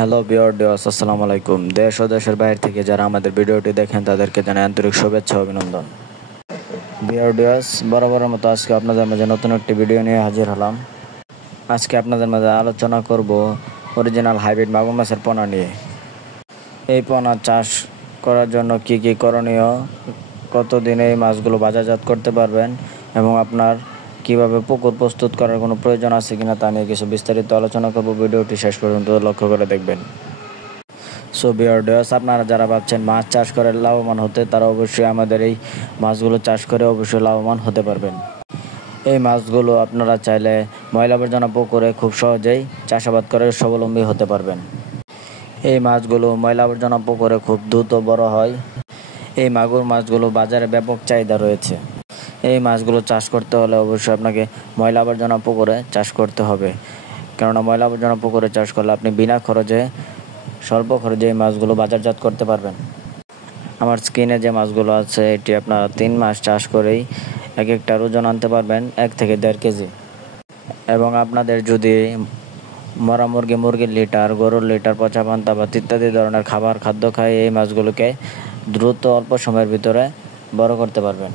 Hello viewers, আসসালামু আলাইকুম। দেশ ও দেশের বাইরে থেকে যারা আমাদের ভিডিওটি দেখেন তাদেরকে জানাই আন্তরিক শুভেচ্ছা ও অভিনন্দন। ভিউয়ার্স, বরাবরের মতো আজকে আপনাদের মাঝে নতুন একটি ভিডিও নিয়ে হাজির হলাম। আজকে আপনাদের মাঝে আলোচনা করব অরিজিনাল হাইব্রিড মাগুর মাছের পোনা নিয়ে। এই পোনা চাষ করার জন্য কি কি করণীয়, কতদিনে এই মাছগুলো বাজারজাত করতে পারবেন এবং আপনার কিভাবে পুকুর প্রস্তুত করার কোনো প্রয়োজন আছে কিনা তা নিয়ে কিছু বিস্তারিত আলোচনা করব। ভিডিওটি শেষ পর্যন্ত লক্ষ্য করে দেখবেন। সো ভিউয়ার্স, আপনারা যারা ভাবছেন মাছ চাষ করে লাভবান হতে, তারা অবশ্যই আমাদের এই মাছগুলো চাষ করে অবশ্যই লাভবান হতে পারবেন। এই মাছগুলো আপনারা চাইলে ময়লা আবর্জনা পুকুরে খুব সহজেই চাষাবাদ করে স্বাবলম্বী হতে পারবেন। এই মাছগুলো ময়লা আবর্জনা পুকুরে খুব দ্রুত বড় হয়। এই মাগুর মাছগুলো বাজারে ব্যাপক চাহিদা রয়েছে। এই মাছগুলো চাষ করতে হলে অবশ্যই আপনাকে ময়লা আবর্জনা পুকুরে চাষ করতে হবে, কেননা ময়লা আবর্জনা পুকুরে চাষ করলে আপনি বিনা খরচে, স্বল্প খরচে এই মাছগুলো বাজারজাত করতে পারবেন। আমার স্ক্রিনে যে মাছগুলো আছে, এটি আপনারা 3 মাস চাষ করেই এক একটার ওজন আনতে পারবেন 1 থেকে 1.5 কেজি। এবং আপনাদের যদি মরা মুরগির লিটার, গরুর লিটার, পচা পান্তা বা ইত্যাদি ধরনের খাদ্য খায়, এই মাছগুলোকে দ্রুত অল্প সময়ের ভিতরে বড় করতে পারবেন।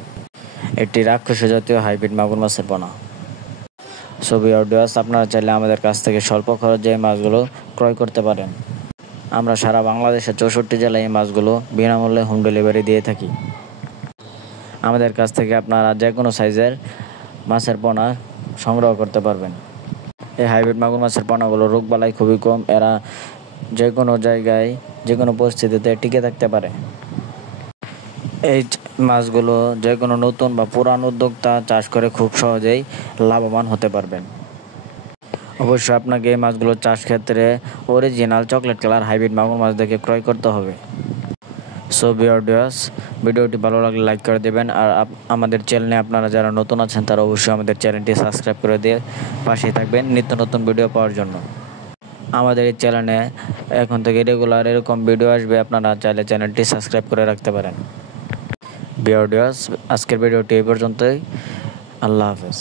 এটি রাক্ষসী জাতীয় হাইব্রিড মাগুর মাছের পোনা। সো ভিউয়ার্স, আপনারা চাইলে আমাদের কাছ থেকে স্বল্প খরচে এই মাছগুলো ক্রয় করতে পারেন। আমরা সারা বাংলাদেশের 64 জেলায় এই মাছগুলো বিনামূল্যে হোম ডেলিভারি দিয়ে থাকি। আমাদের কাছ থেকে আপনারা যে কোনো সাইজের মাছের পোনা সংগ্রহ করতে পারবেন। এই হাইব্রিড মাগুর মাছের পোনাগুলো রোগবালাই খুবই কম। এরা যে কোনো জায়গায়, যে কোনো পরিস্থিতিতে টিকে থাকতে পারে। এই মাছগুলো যে কোনো নতুন বা পুরান উদ্যোক্তা চাষ করে খুব সহজেই লাভবান হতে পারবেন। অবশ্যই আপনাকে এই মাছগুলো চাষ ক্ষেত্রে অরিজিনাল চকলেট কালার হাইব্রিড মাগুর মাছ দেখে ক্রয় করতে হবে। সো ভিউয়ার্স, ভিডিওটি ভালো লাগলে লাইক করে দেবেন। আর আমাদের চ্যানেলে আপনারা যারা নতুন আছেন তারা অবশ্যই আমাদের চ্যানেলটি সাবস্ক্রাইব করে দিয়ে পাশেই থাকবেন নিত্য নতুন ভিডিও পাওয়ার জন্য। আমাদের এই চ্যানেলে এখন থেকে রেগুলার এরকম ভিডিও আসবে, আপনারা চাইলে চ্যানেলটি সাবস্ক্রাইব করে রাখতে পারেন। ভিউয়ার্স, আজকের ভিডিওটি এই পর্যন্তই। আল্লাহ হাফেজ।